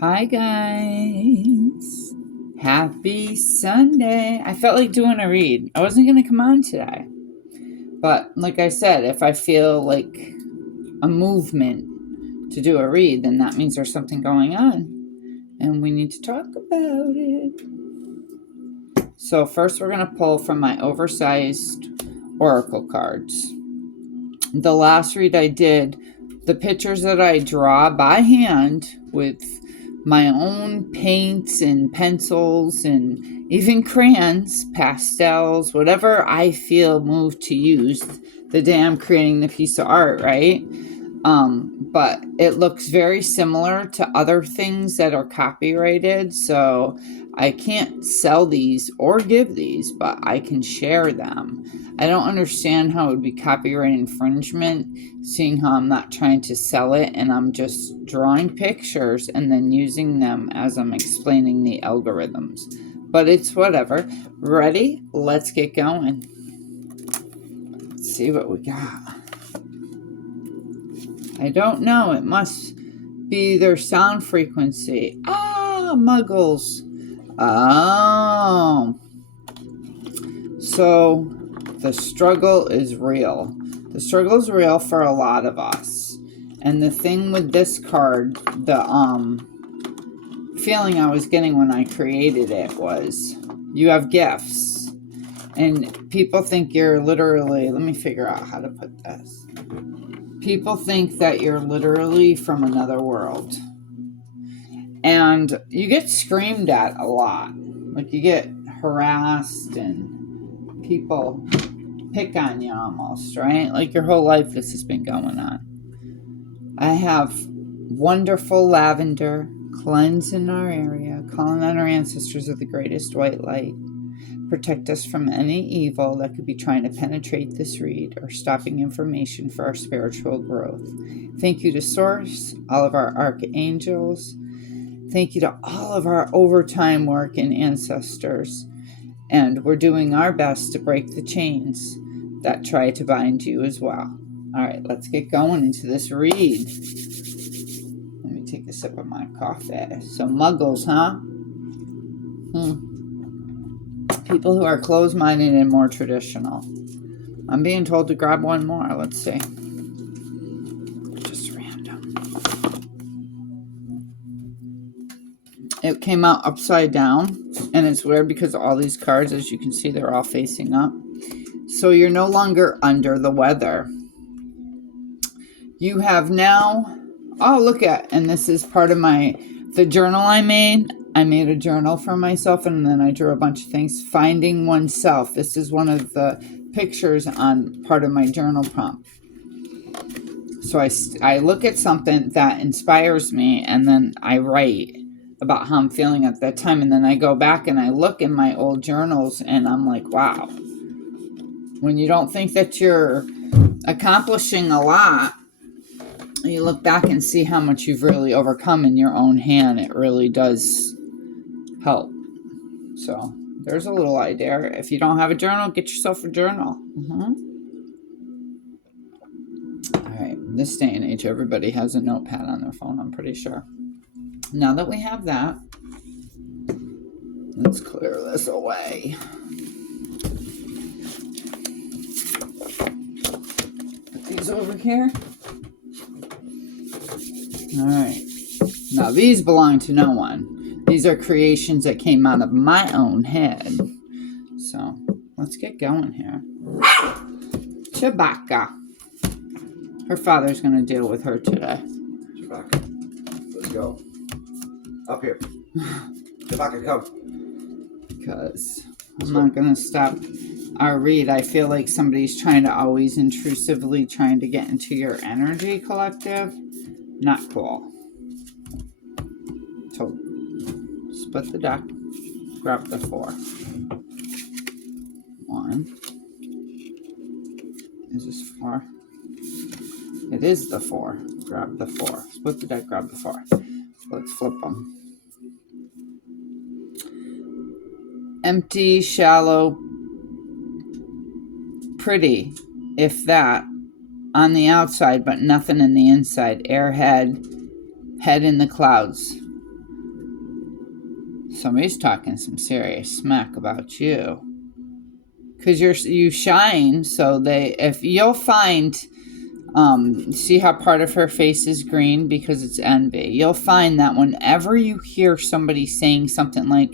Hi guys. Happy Sunday. I felt like doing a read. I wasn't going to come on today. But like I said, if I feel like a movement to do a read, then that means there's something going on. And we need to talk about it. So first we're going to pull from my oversized oracle cards. The last read I did, the pictures that I draw by hand with my own paints and pencils and even crayons, pastels, whatever I feel moved to use the day I'm creating the piece of art, right? But it looks very similar to other things that are copyrighted, so I can't sell these or give these, but I can share them. I don't understand how it would be copyright infringement, seeing how I'm not trying to sell it and I'm just drawing pictures and then using them as I'm explaining the algorithms. But it's whatever. Ready? Let's get going. Let's see what we got. I don't know. It must be their sound frequency. Ah, muggles. Oh. So the struggle is real. The struggle is real for a lot of us. And the thing with this card, the feeling I was getting when I created it was you have gifts. And people think you're literally, let me figure out how to put this. People think that you're literally from another world. And you get screamed at a lot. Like you get harassed and people pick on you almost, right? Like your whole life this has been going on. I have wonderful lavender, cleanse in our area, calling on our ancestors of the greatest white light. Protect us from any evil that could be trying to penetrate this read or stopping information for our spiritual growth. Thank you to Source, all of our archangels. Thank you to all of our overtime work and ancestors. And we're doing our best to break the chains that try to bind you as well. All right, let's get going into this read. Let me take a sip of my coffee. So muggles, huh? People who are closed-minded and more traditional. I'm being told to grab one more. Let's see. Just random. It came out upside down, and it's weird because all these cards, as you can see, they're all facing up. So you're no longer under the weather. You have now, oh, look at, and this is part of the journal I made. I made a journal for myself, and then I drew a bunch of things. Finding oneself. This is one of the pictures on part of my journal prompt. So I look at something that inspires me, and then I write about how I'm feeling at that time. And then I go back and I look in my old journals, and I'm like, wow. When you don't think that you're accomplishing a lot, you look back and see how much you've really overcome in your own hand. It really does help. So there's a little idea. If you don't have a journal, get yourself a journal. All right, in this day and age, everybody has a notepad on their phone, I'm pretty sure. Now that we have that, let's clear this away. Put these over here. All right. Now these belong to no one. These are creations that came out of my own head. So let's get going here. Chewbacca. Her father's going to deal with her today. Chewbacca, let's go. Up here. Chewbacca, come. Because I'm not going to stop our read. I feel like somebody's trying to always intrusively trying to get into your energy, collective. Not cool. So split the deck. Grab the 4. 1. Is this 4? It is the 4. Grab the 4. Split the deck, grab the 4. Let's flip them. Empty, shallow, pretty, if that, on the outside, but nothing in the inside. Airhead, head in the clouds. Somebody's talking some serious smack about you. Because you shine, so if you'll find, see how part of her face is green because it's envy. You'll find that whenever you hear somebody saying something like,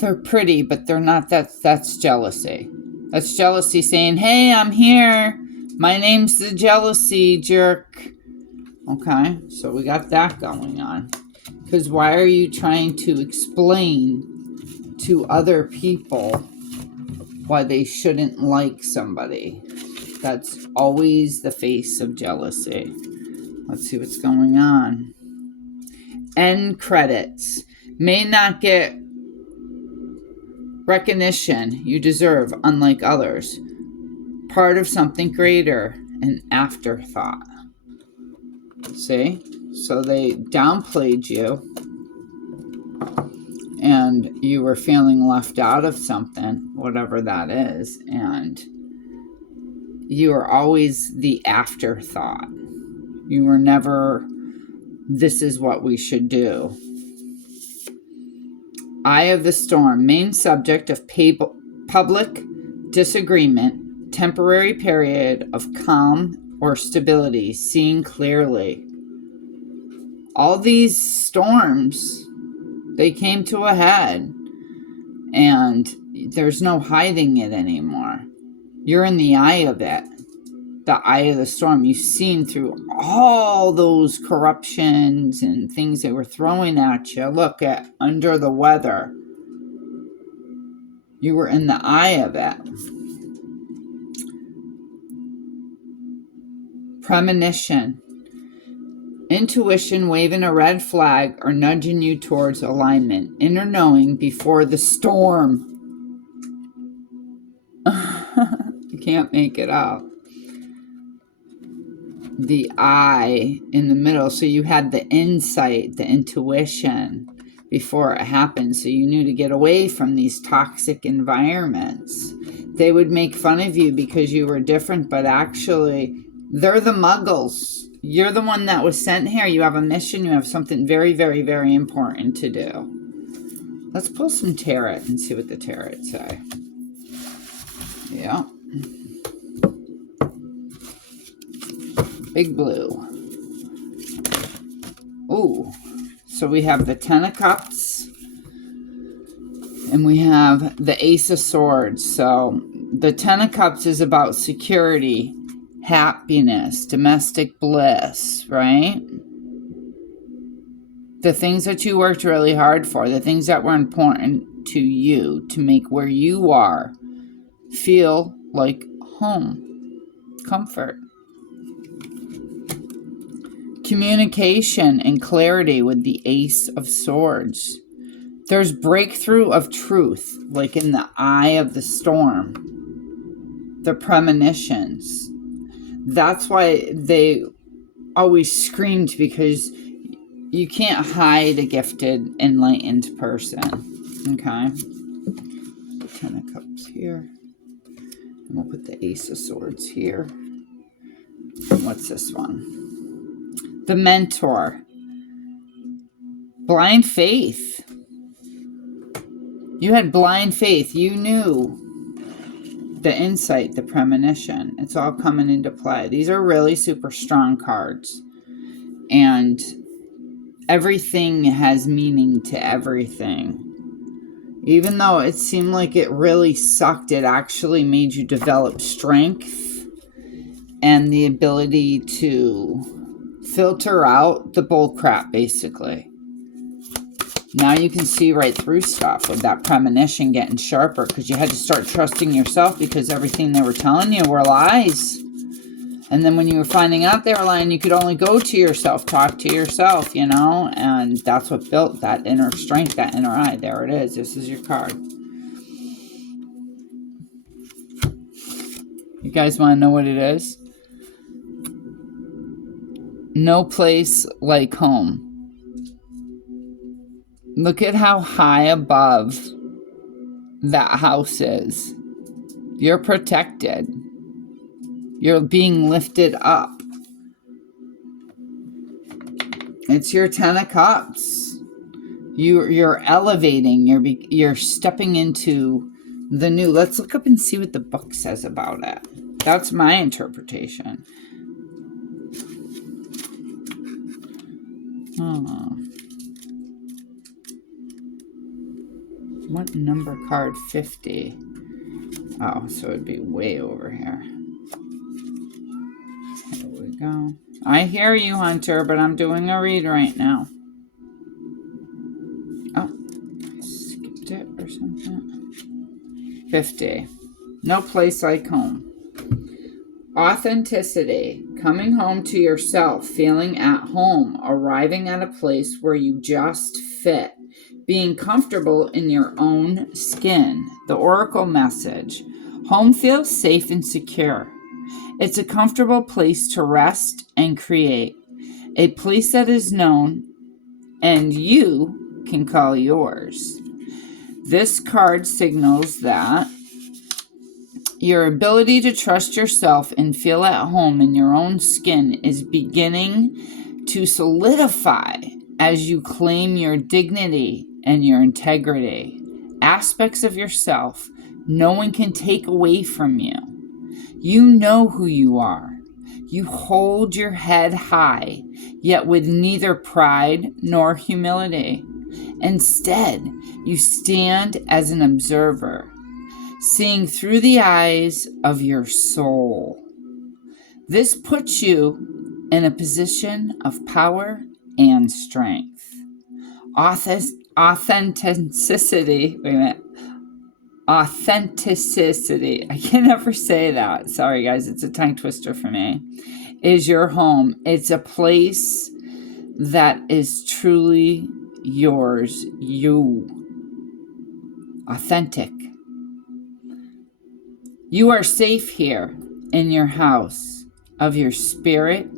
they're pretty, but they're not, that's jealousy. That's jealousy saying, hey, I'm here. My name's the jealousy jerk. Okay, so we got that going on. Because why are you trying to explain to other people why they shouldn't like somebody? That's always the face of jealousy. Let's see what's going on. End credits. May not get recognition you deserve, unlike others. Part of something greater, an afterthought. See? So they downplayed you, and you were feeling left out of something, whatever that is, and you were always the afterthought. You were never, this is what we should do. Eye of the storm, main subject of public disagreement, temporary period of calm or stability, seeing clearly. All these storms, they came to a head, and there's no hiding it anymore. You're in the eye of it, the eye of the storm. You've seen through all those corruptions and things they were throwing at you. Look at under the weather. You were in the eye of it. Premonition. Intuition waving a red flag or nudging you towards alignment. Inner knowing before the storm. You can't make it up. The eye in the middle. So you had the insight, the intuition before it happened. So you knew to get away from these toxic environments. They would make fun of you because you were different, but actually they're the muggles. You're the one that was sent here. You have a mission. You have something very, very, very important to do. Let's pull some tarot and see what the tarot say. Yeah. Big blue. Ooh. So we have the Ten of Cups. And we have the Ace of Swords. So the Ten of Cups is about security, happiness, domestic bliss, right? The things that you worked really hard for, the things that were important to you to make where you are feel like home, comfort. Communication and clarity with the Ace of Swords. There's breakthrough of truth, like in the eye of the storm. The premonitions. That's why they always screamed, because you can't hide a gifted, enlightened person. Okay? Ten of Cups here. And we'll put the Ace of Swords here. And what's this one? The Mentor. Blind faith. You had blind faith. You knew the insight, the premonition. It's all coming into play. These are really super strong cards. And everything has meaning to everything. Even though it seemed like it really sucked, it actually made you develop strength and the ability to filter out the bull crap, basically. Now you can see right through stuff with that premonition getting sharper, because you had to start trusting yourself, because everything they were telling you were lies. And then when you were finding out they were lying, you could only go to yourself, talk to yourself, you know, and that's what built that inner strength, that inner eye. There it is. This is your card. You guys want to know what it is? No place like home. Look at how high above that house is. You're protected. You're being lifted up. It's your Ten of Cups. You're elevating. You're stepping into the new. Let's look up and see what the book says about it. That's my interpretation. What number card? 50. Oh, so it'd be way over here. Here we go. I hear you, Hunter, but I'm doing a read right now. Oh, I skipped it or something. 50. No place like home. Authenticity. Coming home to yourself, feeling at home, arriving at a place where you just fit. Being comfortable in your own skin. The Oracle message. Home feels safe and secure. It's a comfortable place to rest and create. A place that is known and you can call yours. This card signals that your ability to trust yourself and feel at home in your own skin is beginning to solidify as you claim your dignity and your integrity. Aspects of yourself no one can take away from you. You know who you are. You hold your head high, yet with neither pride nor humility. Instead, you stand as an observer, seeing through the eyes of your soul. This puts you in a position of power and strength. Authenticity. Wait a minute. Authenticity. I can never say that. Sorry, guys. It's a tongue twister for me. Is your home. It's a place that is truly yours. You. Authentic. You are safe here in your house of your spirit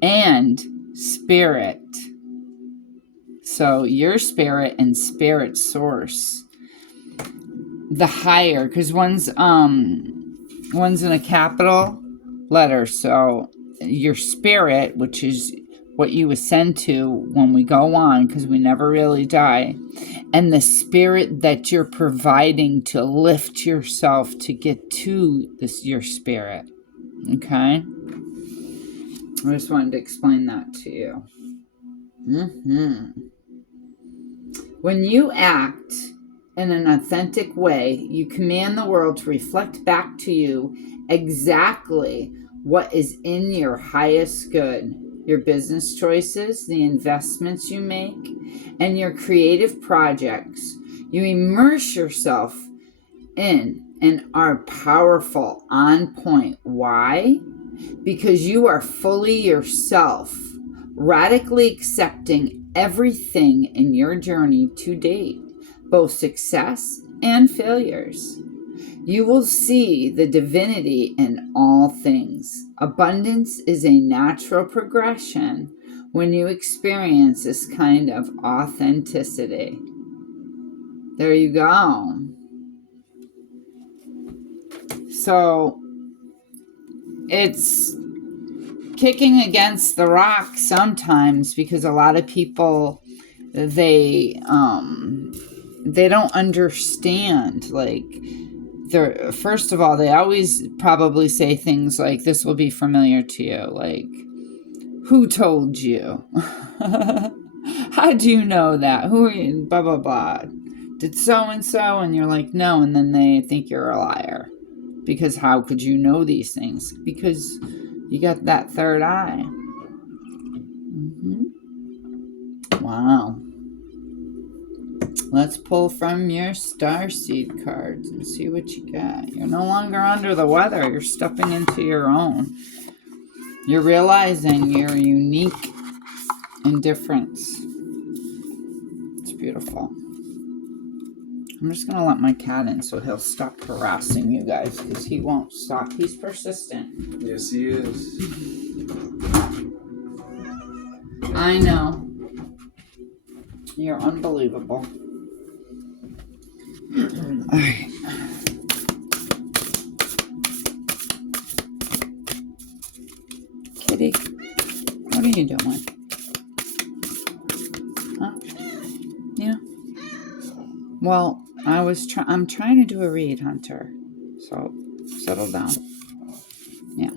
and spirit. So your spirit and spirit source. The higher, because one's in a capital letter. So your spirit, which is what you ascend to when we go on, because we never really die, and the spirit that you're providing to lift yourself to get to this, your spirit. Okay? I just wanted to explain that to you. When you act in an authentic way, you command the world to reflect back to you exactly what is in your highest good. Your business choices, the investments you make, and your creative projects. You immerse yourself in and are powerful, on point. Why? Because you are fully yourself, radically accepting everything in your journey to date, both success and failures. You will see the divinity in all things. Abundance is a natural progression when you experience this kind of authenticity. There you go. So it's kicking against the rock sometimes because a lot of people, they don't understand. Like, first of all, they always probably say things like, this will be familiar to you. Like, who told you? How do you know that? Who are you? Blah, blah, blah. Did so-and-so? And you're like, no. And then they think you're a liar. Because how could you know these things? Because you got that third eye. Wow. Let's pull from your starseed cards and see what you got. You're no longer under the weather. You're stepping into your own. You're realizing your unique indifference. It's beautiful. I'm just going to let my cat in so he'll stop harassing you guys, because he won't stop. He's persistent. Yes, he is. I know. You're unbelievable. All right. Kitty, what are you doing? Well, I'm trying to do a read, Hunter. So settle down. Yeah.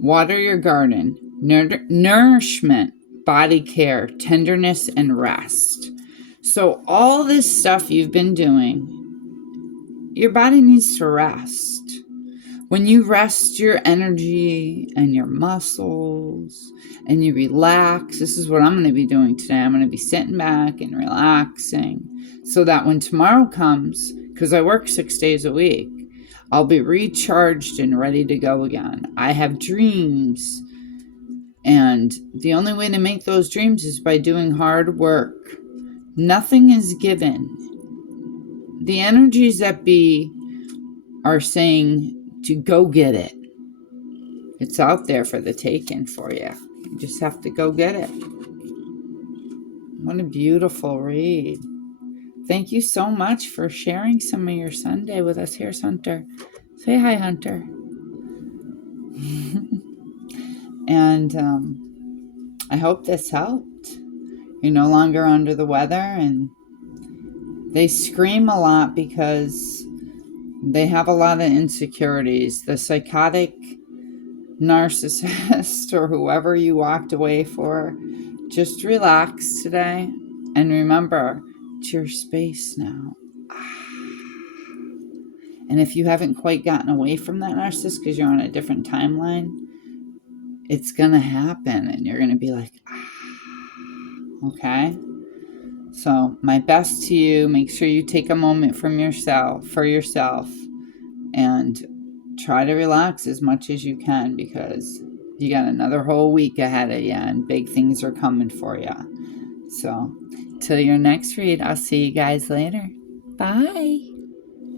Water your garden. Nourishment, body care, tenderness, and rest. So all this stuff you've been doing, your body needs to rest. When you rest your energy and your muscles and you relax, this is what I'm going to be doing today. I'm going to be sitting back and relaxing so that when tomorrow comes, because I work 6 days a week, I'll be recharged and ready to go again. I have dreams, and the only way to make those dreams is by doing hard work. Nothing is given. The energies that be are saying to go get it. It's out there for the taking for you. You just have to go get it. What a beautiful read. Thank you so much for sharing some of your Sunday with us. Here's Hunter. Say hi, Hunter. And I hope this helped. You're no longer under the weather, and they scream a lot because they have a lot of insecurities. The psychotic narcissist or whoever you walked away for, just relax today and remember, it's your space now. And if you haven't quite gotten away from that narcissist because you're on a different timeline, it's going to happen and you're going to be like, okay? So my best to you. Make sure you take a moment for yourself and try to relax as much as you can because you got another whole week ahead of you and big things are coming for you. So till your next read, I'll see you guys later. Bye.